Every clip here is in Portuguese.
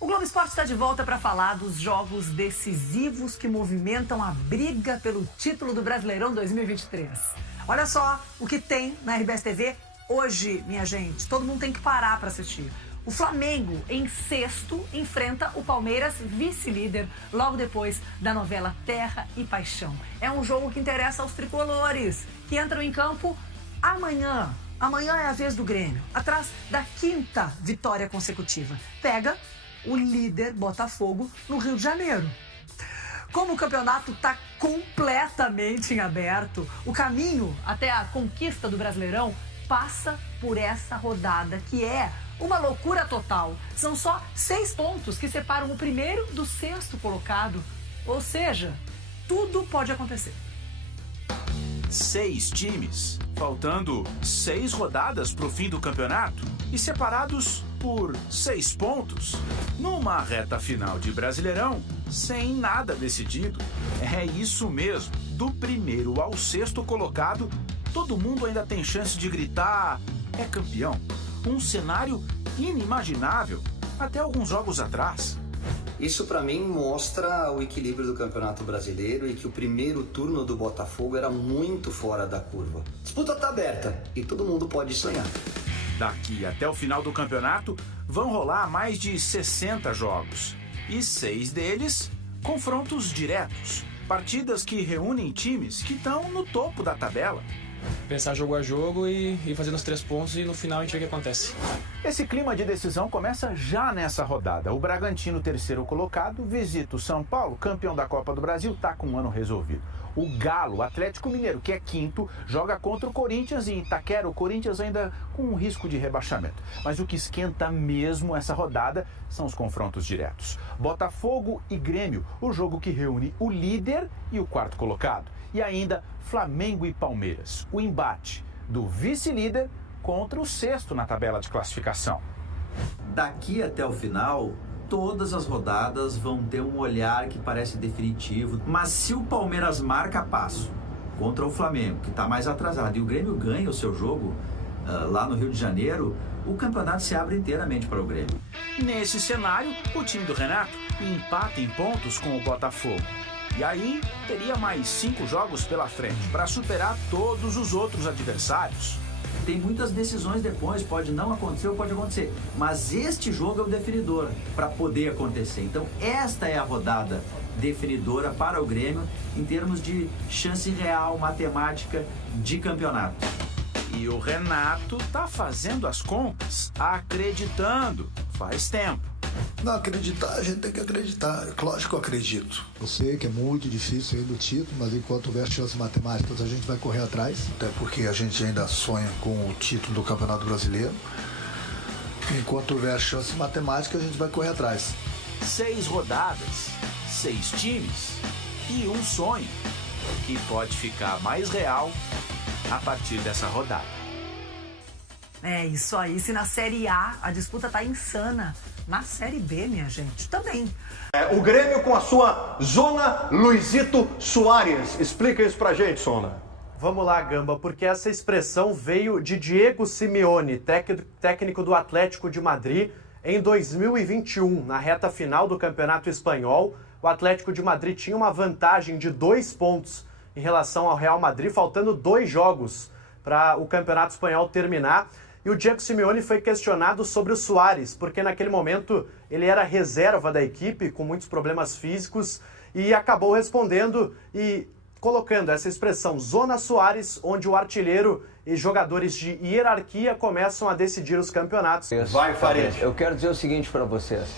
O Globo Esporte está de volta para falar dos jogos decisivos que movimentam a briga pelo título do Brasileirão 2023. Olha só o que tem na RBS TV hoje, minha gente. Todo mundo tem que parar para assistir. O Flamengo, em sexto, enfrenta o Palmeiras, vice-líder, logo depois da novela Terra e Paixão. É um jogo que interessa aos tricolores, que entram em campo amanhã. Amanhã é a vez do Grêmio, atrás da quinta vitória consecutiva. Pega o líder Botafogo no Rio de Janeiro. Como o campeonato está completamente em aberto, o caminho até a conquista do Brasileirão passa por essa rodada, que é uma loucura total. São só 6 pontos que separam o primeiro do sexto colocado. Ou seja, tudo pode acontecer. 6 times, faltando 6 rodadas para o fim do campeonato e separados por 6 pontos, numa reta final de Brasileirão, sem nada decidido. É isso mesmo, do primeiro ao sexto colocado, todo mundo ainda tem chance de gritar, é campeão. Um cenário inimaginável até alguns jogos atrás. Isso para mim mostra o equilíbrio do Campeonato Brasileiro e que o primeiro turno do Botafogo era muito fora da curva. A disputa tá aberta e todo mundo pode sonhar. Daqui até o final do campeonato vão rolar mais de 60 jogos. E 6 deles, confrontos diretos. Partidas que reúnem times que estão no topo da tabela. Pensar jogo a jogo e ir fazendo os 3 pontos e no final a gente vê o que acontece. Esse clima de decisão começa já nessa rodada. O Bragantino, terceiro colocado, visita o São Paulo, campeão da Copa do Brasil, está com um ano resolvido. O Galo, o Atlético Mineiro, que é quinto, joga contra o Corinthians e em Itaquera, o Corinthians ainda com um risco de rebaixamento. Mas o que esquenta mesmo essa rodada são os confrontos diretos. Botafogo e Grêmio, o jogo que reúne o líder e o quarto colocado. E ainda Flamengo e Palmeiras, o embate do vice-líder contra o sexto na tabela de classificação. Daqui até o final, todas as rodadas vão ter um olhar que parece definitivo. Mas se o Palmeiras marca passo contra o Flamengo, que está mais atrasado, e o Grêmio ganha o seu jogo lá no Rio de Janeiro, o campeonato se abre inteiramente para o Grêmio. Nesse cenário, o time do Renato empata em pontos com o Botafogo. E aí, teria mais 5 jogos pela frente para superar todos os outros adversários. Tem muitas decisões depois, pode não acontecer ou pode acontecer. Mas este jogo é o definidor para poder acontecer. Então, esta é a rodada definidora para o Grêmio em termos de chance real, matemática de campeonato. E o Renato tá fazendo as contas, acreditando, faz tempo. Não, acreditar, a gente tem que acreditar. Lógico que eu acredito. Eu sei que é muito difícil ainda o título, mas enquanto houver chances matemáticas, a gente vai correr atrás. Até porque a gente ainda sonha com o título do Campeonato Brasileiro. Enquanto houver chances matemáticas, a gente vai correr atrás. 6 rodadas, 6 times e um sonho que pode ficar mais real a partir dessa rodada. É isso aí. Se na Série A disputa tá insana, na Série B, minha gente, também. O Grêmio com a sua Zona Luizito Soares. Explica isso pra gente, Sona. Vamos lá, Gamba, porque essa expressão veio de Diego Simeone, técnico do Atlético de Madrid, em 2021, na reta final do Campeonato Espanhol. O Atlético de Madrid tinha uma vantagem de 2 pontos em relação ao Real Madrid, faltando 2 jogos para o Campeonato Espanhol terminar. E o Diego Simeone foi questionado sobre o Soares, porque naquele momento ele era reserva da equipe, com muitos problemas físicos, e acabou respondendo e colocando essa expressão Zona Soares, onde o artilheiro e jogadores de hierarquia começam a decidir os campeonatos. Vai, Farid. Eu quero dizer o seguinte para vocês.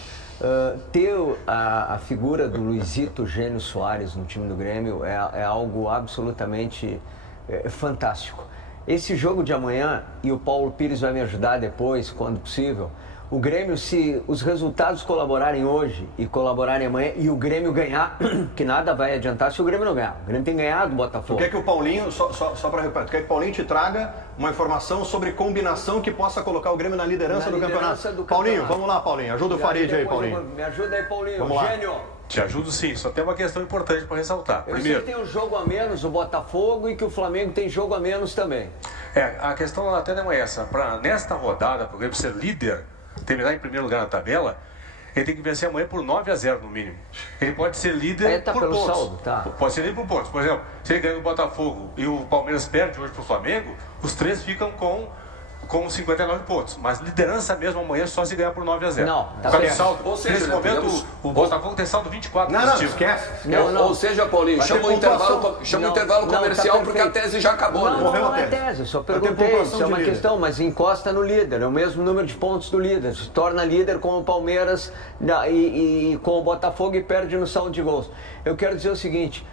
Ter a figura do Luizito Gênio Soares no time do Grêmio é algo absolutamente fantástico. Esse jogo de amanhã, e o Paulo Pires vai me ajudar depois, quando possível, o Grêmio, se os resultados colaborarem hoje e colaborarem amanhã, e o Grêmio ganhar, que nada vai adiantar se o Grêmio não ganhar. O Grêmio tem ganhado do Botafogo. Tu quer que o Paulinho, só para repetir, tu quer que o Paulinho te traga uma informação sobre combinação que possa colocar o Grêmio na liderança do campeonato? Paulinho, vamos lá, Paulinho. Ajuda o Farid aí, Paulinho. Me ajuda aí, Paulinho. Vamos lá. Gênio. Te ajudo sim, só tem uma questão importante para ressaltar. Eu Primeiro, sei que tem um jogo a menos, o Botafogo, e que o Flamengo tem jogo a menos também. a questão até não é essa. Nesta rodada, para o Grêmio ser líder, terminar em primeiro lugar na tabela, ele tem que vencer amanhã por 9-0 no mínimo. Ele pode ser líder por pelo pontos. saldo, tá. Pode ser líder por pontos. Por exemplo, se ele ganha do Botafogo e o Palmeiras perde hoje pro Flamengo, os três ficam com 59 pontos. Mas liderança mesmo amanhã só se ganhar por 9-0. Não, tá saldo. Ou seja, nesse momento, o Botafogo tem saldo 24 Não, positivo. esquece. Ou seja, Paulinho, chama o intervalo comercial porque a tese já acabou. Não é tese, só perguntei, isso é uma questão, mas encosta no líder, é o mesmo número de pontos do líder, se torna líder com o Palmeiras e com o Botafogo e perde no saldo de gols. Eu quero dizer o seguinte,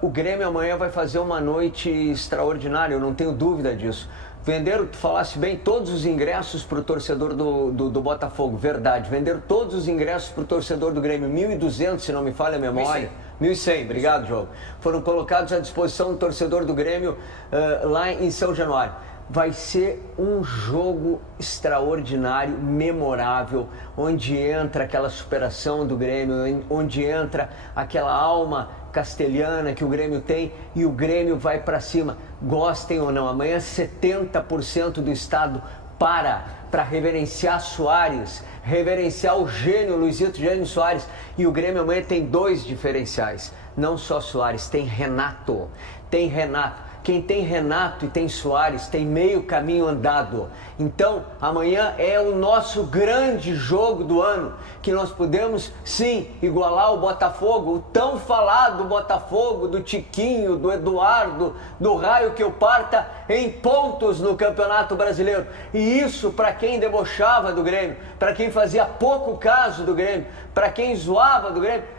o Grêmio amanhã vai fazer uma noite extraordinária, eu não tenho dúvida disso. Venderam, tu falasse bem, todos os ingressos para o torcedor do Botafogo, verdade. Venderam todos os ingressos para o torcedor do Grêmio, 1.200, se não me falha a memória. 1.100, obrigado, Diogo. Foram colocados à disposição do torcedor do Grêmio lá em São Januário. Vai ser um jogo extraordinário, memorável, onde entra aquela superação do Grêmio, onde entra aquela alma castelhana que o Grêmio tem e o Grêmio vai para cima. Gostem ou não, amanhã 70% do estado para reverenciar Soares, reverenciar o gênio Luizito Jânio Soares. E o Grêmio amanhã tem 2 diferenciais, não só Soares, tem Renato. Quem tem Renato e tem Soares tem meio caminho andado. Então, amanhã é o nosso grande jogo do ano, que nós podemos, sim, igualar o Botafogo, o tão falado Botafogo, do Tiquinho, do Eduardo, do raio que eu parta, em pontos no Campeonato Brasileiro. E isso, para quem debochava do Grêmio, para quem fazia pouco caso do Grêmio, para quem zoava do Grêmio,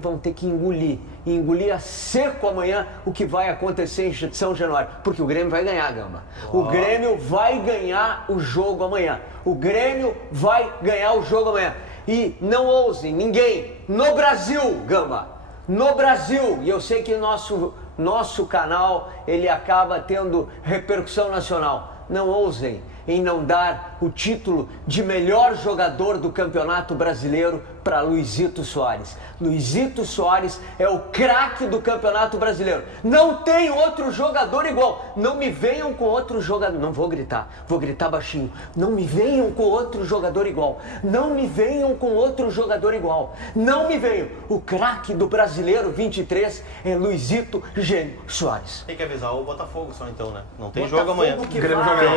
vão ter que engolir a seco amanhã o que vai acontecer em São Januário, porque o Grêmio vai ganhar, Gamba. O Grêmio vai ganhar o jogo amanhã. O Grêmio vai ganhar o jogo amanhã. E não ousem, ninguém, no Brasil, Gamba, no Brasil, e eu sei que nosso canal, ele acaba tendo repercussão nacional, não ousem em não dar o título de melhor jogador do Campeonato Brasileiro para Luizito Soares. Luizito Soares é o craque do Campeonato Brasileiro. Não tem outro jogador igual. Não me venham com outro jogador. Não vou gritar baixinho. Não me venham com outro jogador igual. Não me venham com outro jogador igual. Não me venham. O craque do Brasileiro 23 é Luizito Jânio Soares. Tem que avisar o Botafogo só então, né? Não tem Botafogo jogo amanhã.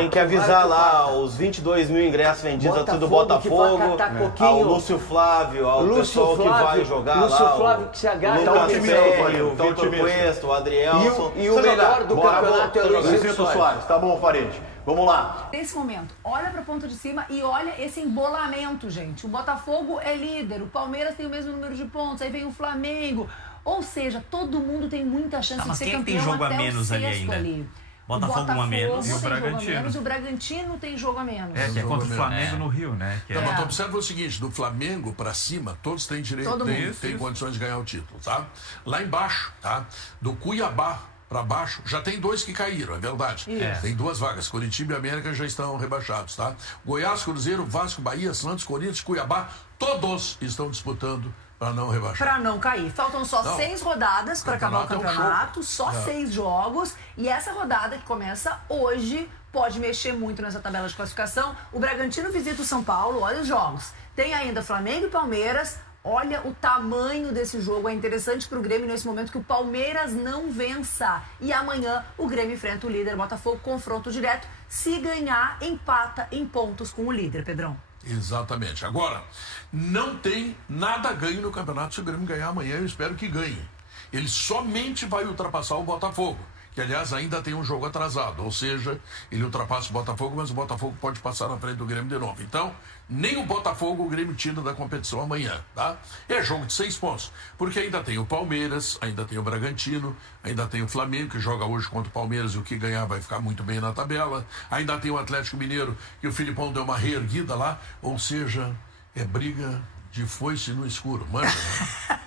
Tem que avisar lá os 22 mil ingressos vendidos a tudo Botafogo, ao Lúcio Flávio, ao pessoal que vai jogar Lúcio lá, Flávio que se agarra, o Lucas Ferri, o Vitor Cuesta, o Adrielson. E o melhor do campeonato é o Luizito Soares. Tá bom, Farid. Vamos lá. Nesse momento, olha para o ponto de cima e olha esse embolamento, gente. O Botafogo é líder, o Palmeiras tem o mesmo número de pontos, aí vem o Flamengo. Ou seja, todo mundo tem muita chance de ser campeão. Mas quem tem jogo a menos ali ainda? Botafogo um a menos e o Bragantino. O Bragantino tem jogo a menos. Que é contra o Flamengo no Rio, né? Então, mas observa o seguinte, do Flamengo pra cima, todos têm direito, têm condições de ganhar o título, tá? Lá embaixo, tá? Do Cuiabá para baixo, já tem 2 que caíram, é verdade. Tem 2 vagas, Coritiba e América já estão rebaixados, tá? Goiás, Cruzeiro, Vasco, Bahia, Santos, Corinthians, Cuiabá, todos estão disputando para não rebaixar. Para não cair. Faltam só 6 rodadas para acabar o campeonato, só 6 jogos. E essa rodada que começa hoje pode mexer muito nessa tabela de classificação. O Bragantino visita o São Paulo, olha os jogos. Tem ainda Flamengo e Palmeiras. Olha o tamanho desse jogo, é interessante para o Grêmio nesse momento que o Palmeiras não vença. E amanhã o Grêmio enfrenta o líder Botafogo, confronto direto. Se ganhar, empata em pontos com o líder, Pedrão. Exatamente. Agora, não tem nada ganho no campeonato se o Grêmio ganhar amanhã, eu espero que ganhe. Ele somente vai ultrapassar o Botafogo, que aliás ainda tem um jogo atrasado, ou seja, ele ultrapassa o Botafogo, mas o Botafogo pode passar na frente do Grêmio de novo. Então, nem o Botafogo o Grêmio tira da competição amanhã, tá? É jogo de 6 pontos, porque ainda tem o Palmeiras, ainda tem o Bragantino, ainda tem o Flamengo, que joga hoje contra o Palmeiras e o que ganhar vai ficar muito bem na tabela, ainda tem o Atlético Mineiro, que o Filipão deu uma reerguida lá, ou seja, é briga de foice no escuro, manja,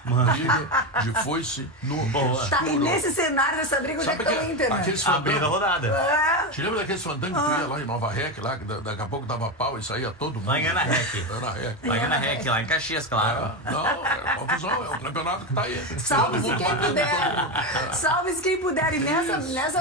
né? Briga de foice no escuro. Tá, e nesse cenário, nessa briga, onde é que tá o Inter, né? Aqueles abrindo da rodada. Te lembra daqueles fandangos que tu ia lá em Nova Rec, lá, que daqui a pouco dava pau e saía todo mundo? Lá em Ana Rec. Lá em Caxias, claro. Não, é confusão, é o campeonato que tá aí. Salve-se quem puder. Salve-se quem puder. E nessa